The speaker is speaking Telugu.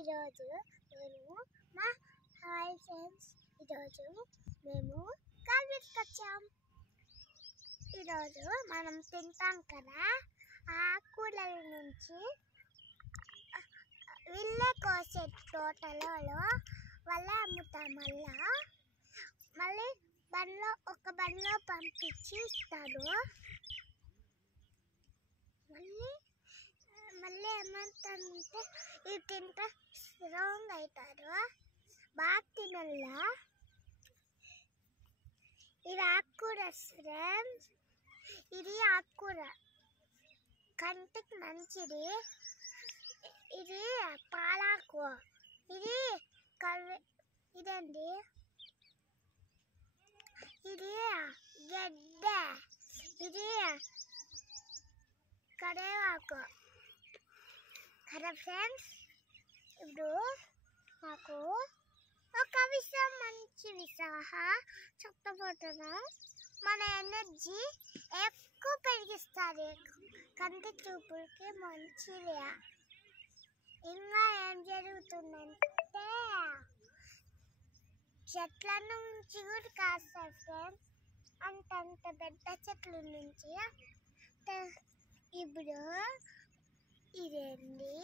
ఈరోజు మేము మా హాయ్ ఫ్రెండ్స్ ఈరోజు మేము కాలేజీకి వచ్చాం. ఈరోజు మనం తింటాం కదా ఆకుకూరల నుంచి వీళ్ళే కోసే తోటలలో వాళ్ళ అమ్ముతాం. మళ్ళీ బండ్లో పంపించి ఇస్తారు. మళ్ళీ ఏమంటారంటే ఇది తింటే స్ట్రాంగ్ అవుతారు, బాగా తినల్లా. ఇది ఆకుకూర ఫ్రెండ్స్, ఇది ఆకుకూర కంటికి మంచిది. ఇది పాలాకు, ఇది ఇదండి, ఇది గడ్డ, ఇది కరివేపాకు కదా ఫ్రెండ్స్. ఇప్పుడు నాకు ఒక విషయం, మంచి విషయం చెప్పబోతున్నా. మన ఎనర్జీ ఎక్కువ పెరిగిస్తుంది, కంటి చూపులకి మంచిది. ఇంకా ఏం జరుగుతుందంటే చెట్ల నుంచి కూడా కాస్తాయి ఫ్రెండ్స్, అంతంత పెద్ద చెట్ల నుంచి. ఇప్పుడు ఇదేంటి